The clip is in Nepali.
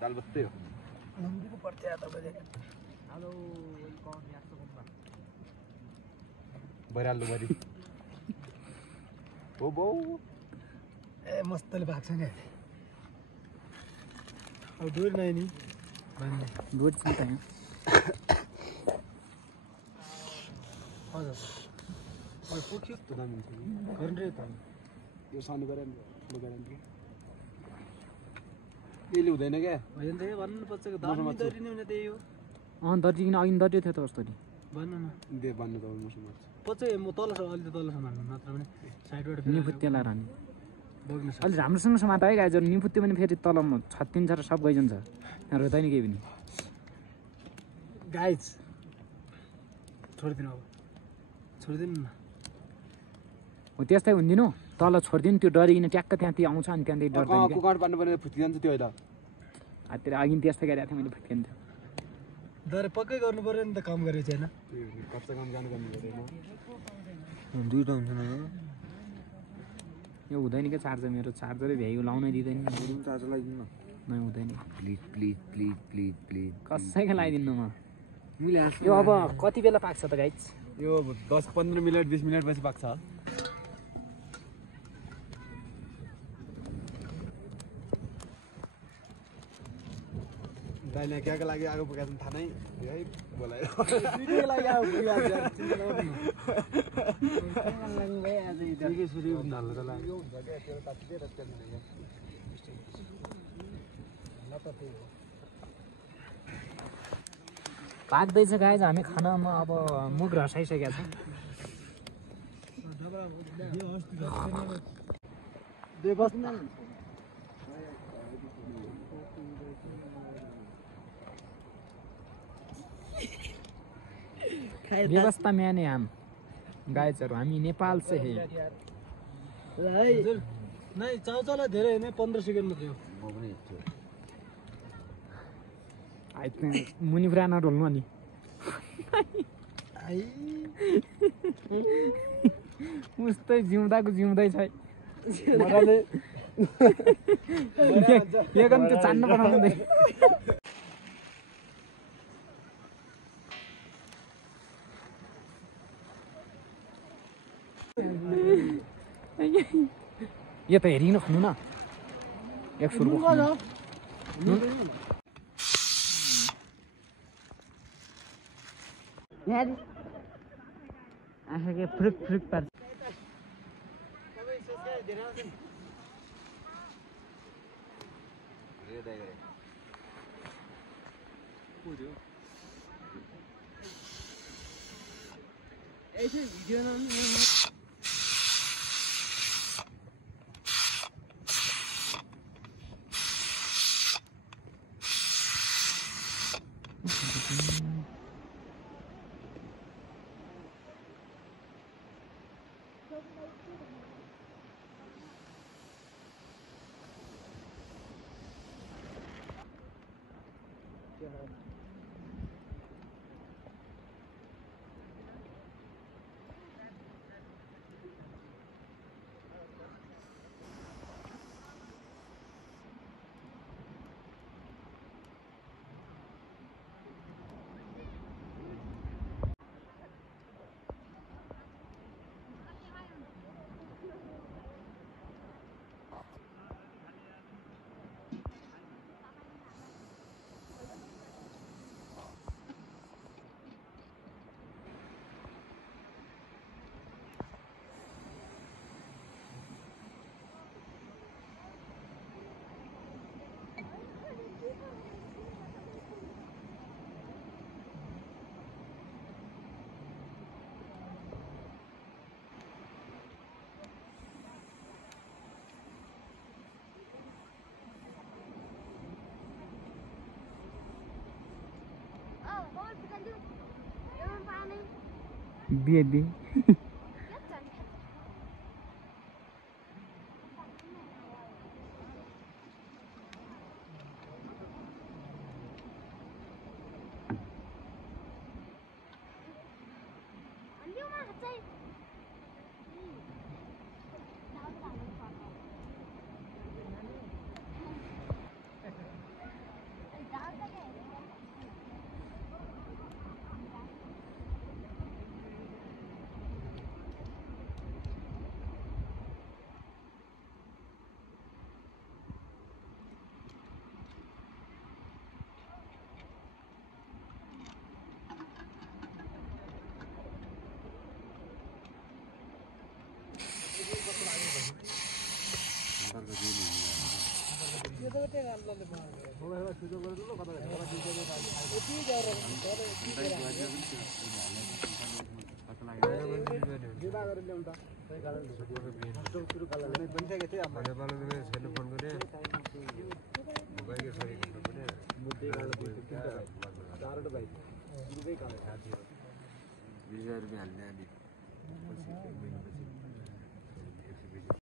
दाल बत्तै हो नम्बीको पर्छ या तपाईले हेलो वेलकम यास्तो गुम्बा भइराल्नु बरी हो बौ ए मस्तले भाग्छ नि अब डोरी नै नि भन्ने डोरी छ त यहाँ हजुर अब पुग्यो त दामी छ गर्ने त यो सानो गरेर लगाएर यसले हुँदैन क्या होइन त भन्नुपर्छ कि दामी डोरी नै हुने त्यही हो दर्जी किन अघि दर्जी थियो त कस्तरी भन्नु न दे भन्नु त मसँग पछि म तलसम्म अलि त तलसम्म भन्नु नत्र भने साइडबाट निफुत्ते लाएर हान्ने बग्न सक्छ अलि राम्रोसँग समात है गाइजहरू निफुत्ते पनि फेरि तल छत्तिन्छ र सब गइजान्छ यहाँ रोँदैन केही पनि गाइज छोडिदिनु अब छोडिदिनु न हो त्यस्तै हुन्दिनु तल छोडिदिनु त्यो डरिकन ट्याक्क त्यहाँ त्यो आउँछ अनि त्यहाँदेखि डर्दैन कुकाट पार्नु पर्ने फुत्किजान्छ त्यो होइन त्यो अघि त्यस्तै गरिरहेको थिएँ मैले फुत्किन्थ्यो दर पक्कै गर्नु पर्यो नि त काम गरेको छैन कच्चा काम जानु गर्नु पर्दैन दुईटा हुन्छ न यो हुँदैन क्या चार्जर मेरो चार्जरै भ्याइयो लाउनै दिँदैन चार्जर लगाइदिनु नै हुँदैन please please please please please कसैको लगाइदिनु म मैले यो अब कति बेला पाक्छ त गाइज यो 10-15 मिनट 20 मिनट पछि पाक्छ दाइले क्याको लागि आगो पुगाएको थाहा नै है बोलायो भिडियोको लागि आऊ पुग्यो यार चिन्ता नगर्नु के सुरु नल्लो लागि यो हुन्छ के त्यो तात्तिदै रस्ते नि पाक्दैछ गाइज हामी खानामा अब मुख रसाइसकेका छौँ दे बस्न व्यवस्था म्याने हम गाइजहरू हामी नेपाल से है हजुर नै चाउचाउलाई धेरै होइन 15 सेकेन्ड मात्रै हो म पनि हेर्छु मुनि पुरा नडोल्नु अनि आई उस्तै जिउँदाको जिउँदै छ मजाले यो गर्नु त्यो चान्न बनाउनु यो त हेरिकन खानु न एक सुरु आँखा के फ्रुक फ्रुक पार्छ भिडियो Bibi. रुपियाँ हाल्ने